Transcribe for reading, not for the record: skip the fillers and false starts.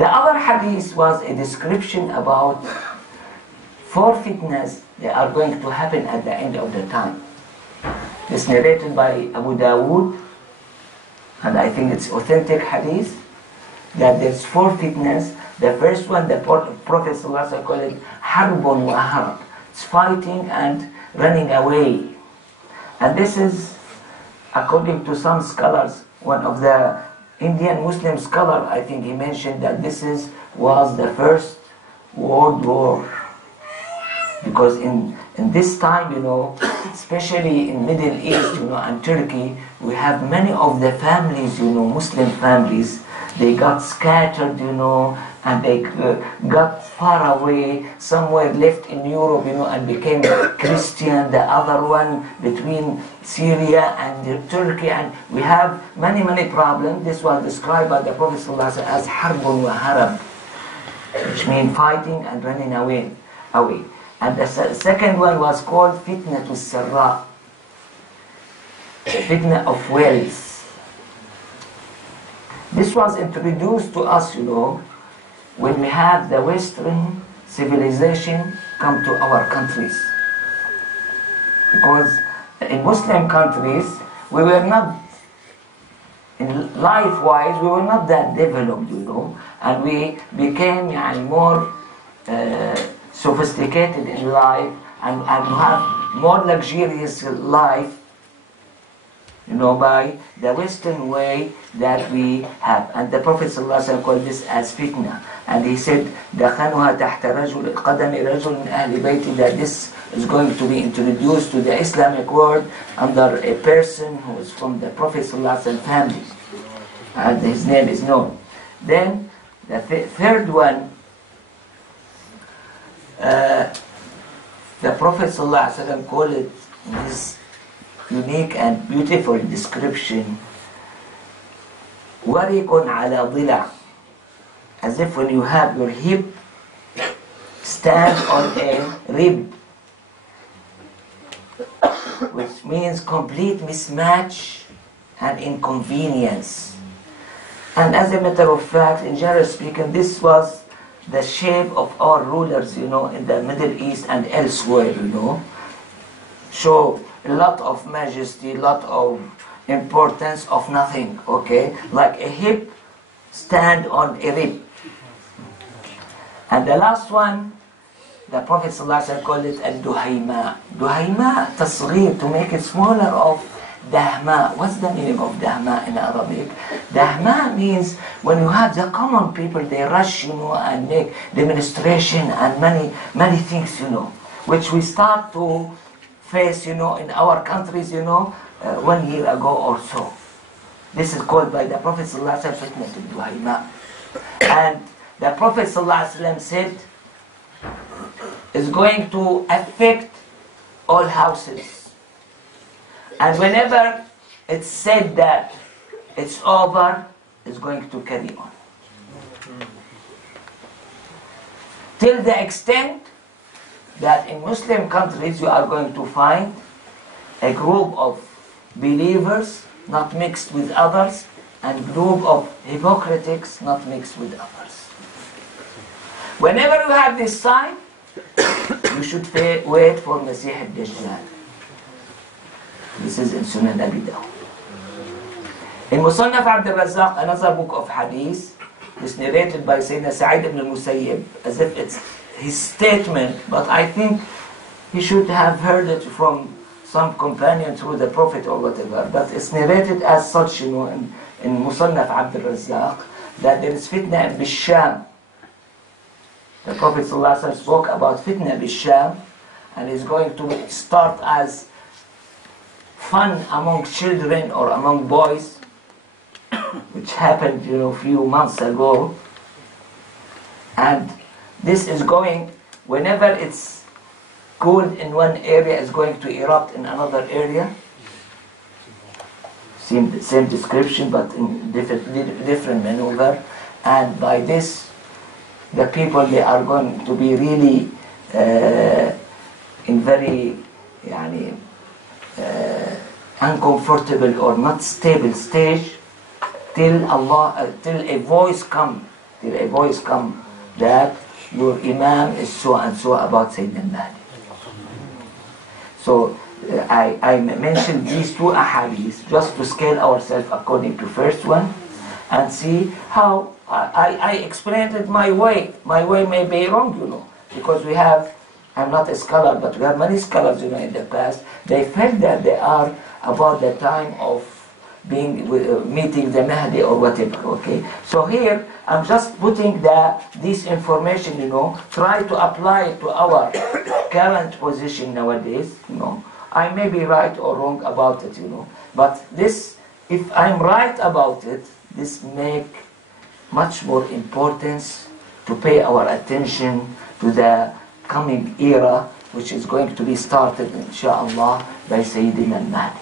The other hadith was a description about 4 fitnas that are going to happen at the end of the time. It's narrated by Abu Dawud, and I think it's authentic hadith, that there's 4 fitnas. The first one, the Prophet ﷺ called it harbun wa harab. It's fighting and running away. And this is, according to some scholars, one of the Indian Muslim scholar, I think he mentioned that this was the first world war. Because in this time, especially in Middle East, and Turkey, we have many of the families, Muslim families, they got scattered, and they got far away, somewhere left in Europe, and became Christian, the other one between Syria and Turkey, and we have many, many problems. This was described by the Prophet ﷺ as harbun wa harab, which means fighting and running away. And the second one was called fitna to sarra, fitna of wealth. This was introduced to us, when we have the Western civilization come to our countries. Because in Muslim countries, we were not, life-wise, we were not that developed, and we became more sophisticated in life and have more luxurious life, by the Western way that we have. And the Prophet ﷺ called this as fitna. And he said, دَخَنُهَا تَحْتَ رَجُلِ قَدَمِ رَجُلٍ مِنْ أَهْلِ بَيْتِ, that this is going to be introduced to the Islamic world under a person who is from the Prophet ﷺ family. And his name is known. Then, the third one, the Prophet ﷺ called it in his unique and beautiful description, وَرِقٌ عَلَى ضِلَعٍ, as if when you have your hip stand on a rib, which means complete mismatch and inconvenience. And as a matter of fact, in general speaking, this was the shape of our rulers, in the Middle East and elsewhere, show a lot of majesty, a lot of importance of nothing, okay? Like a hip stand on a rib. And the last one, the Prophet ﷺ called it al-duhayma. Duhayma, tasghir, to make it smaller, of dahma. What's the meaning of dahma in Arabic? Dahma means when you have the common people, they rush, and make demonstration and many things, which we start to face, in our countries, 1 year ago or so. This is called by the Prophet ﷺ fitnatul duhayma. And the Prophet ﷺ said, it's going to affect all houses. And whenever it's said that it's over, it's going to carry on. Till the extent that in Muslim countries you are going to find a group of believers not mixed with others, and group of hypocrites not mixed with others. Whenever you have this sign, you should wait for Masih al-Dajjal. This is in Sunan Abi Dawud. In Musannaf Abd-al-Razzaq, another book of hadith, is narrated by Sayyidina Sa'id ibn al-Musayyib, as if it's his statement, but I think he should have heard it from some companion through the Prophet or whatever. But it's narrated as such, in Musannaf Abd-al-Razzaq, that there is fitna in Bisham. The Prophet ﷺ spoke about fitna Bisham, and it's going to start as fun among children or among boys, which happened, a few months ago. And this is going, whenever it's cold in one area, it's going to erupt in another area. Same description, but in different maneuver. And by this, the people, they are going to be really in very uncomfortable or not stable stage till a voice come till a voice come that your Imam is so and so about Sayyidina Mahdi. So I mentioned these two ahadith just to scale ourselves according to first one and see how I explained it my way. My way may be wrong, because we have, I'm not a scholar, but we have many scholars, in the past. They felt that they are about the time of being meeting the Mahdi or whatever. Okay, so here I'm just putting this information, try to apply it to our current position nowadays. I may be right or wrong about it, but this, if I'm right about it, this make much more importance to pay our attention to the coming era, which is going to be started, inshallah, by Sayyidina Mahdi.